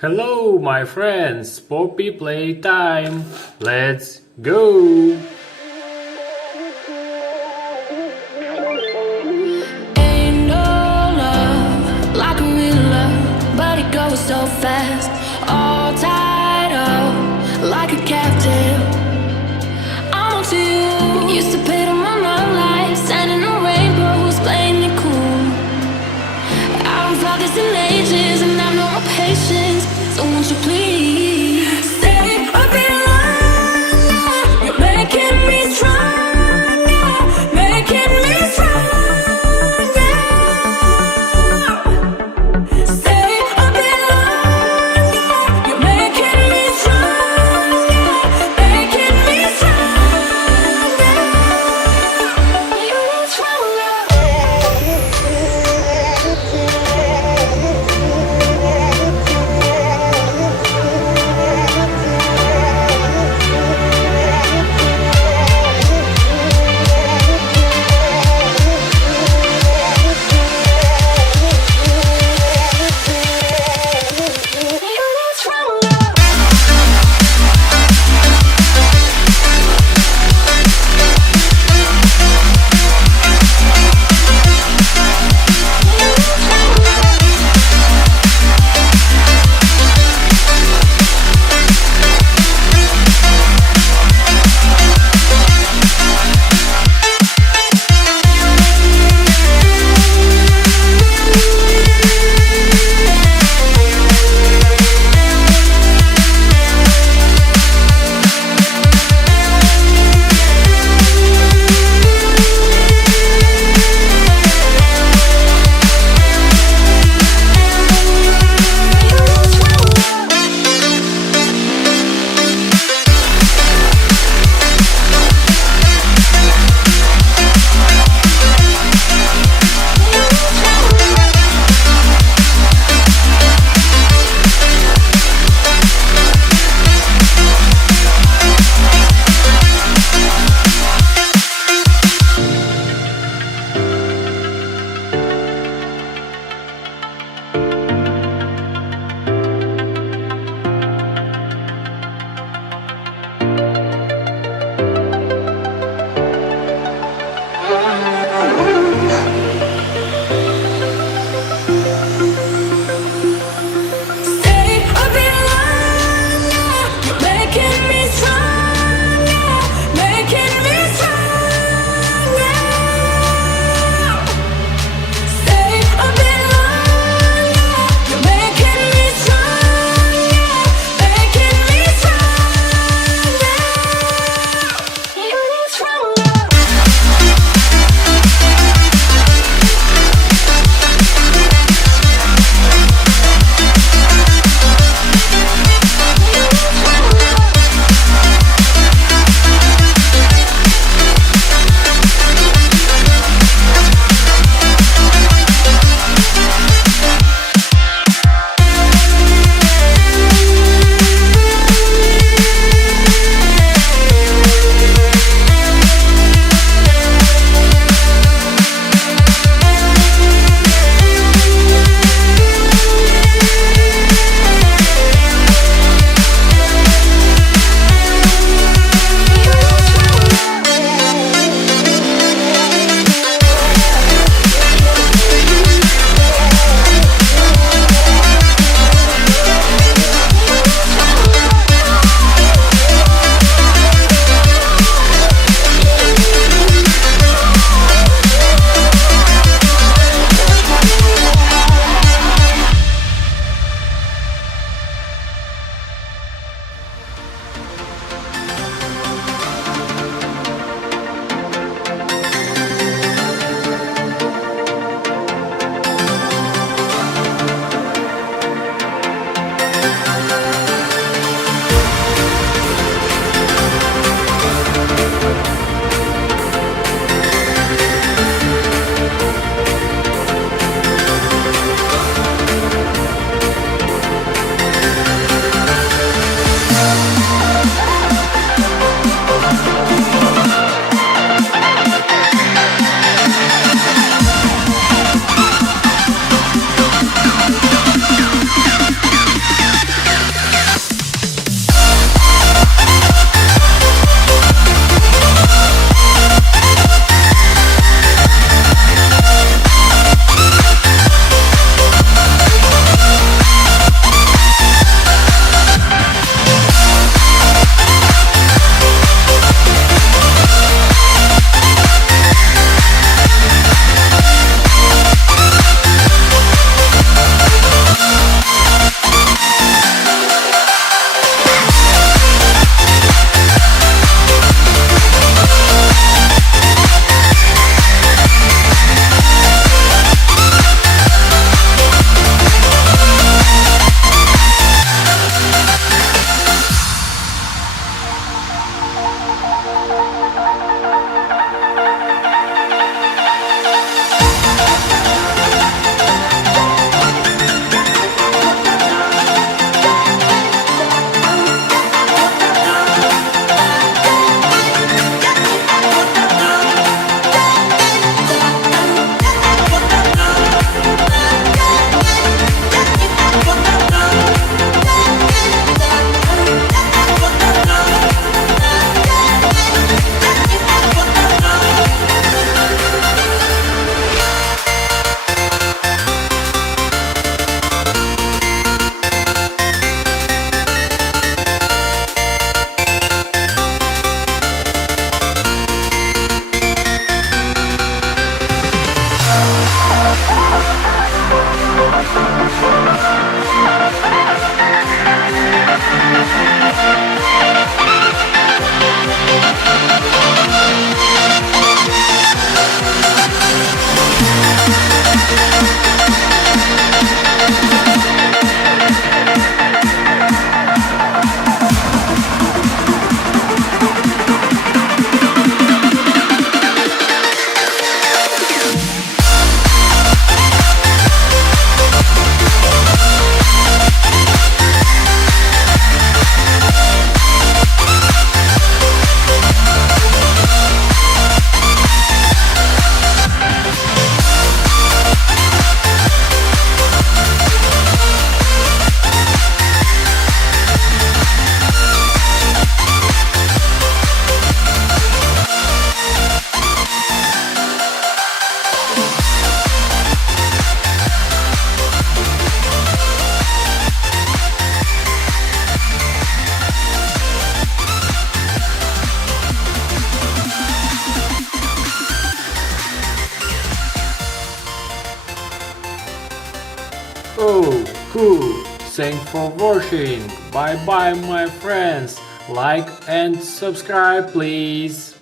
Hello, my friends. Poppy Playtime. Let's go. Ain't no love like a real love, but it goes so fast. All tied up like a captive. I'm on to you. Used to pay to my love life, sending the rainbows, playing it cool. I haven't felt this in ages, and I've no more patience. So won't you please stay a bit longer? You're making me stronger, making me stronger. Stay a bit longer. You're making me stronger, making me stronger. You're stronger. Thanks for watching. Bye bye, my friends. Like and subscribe, please.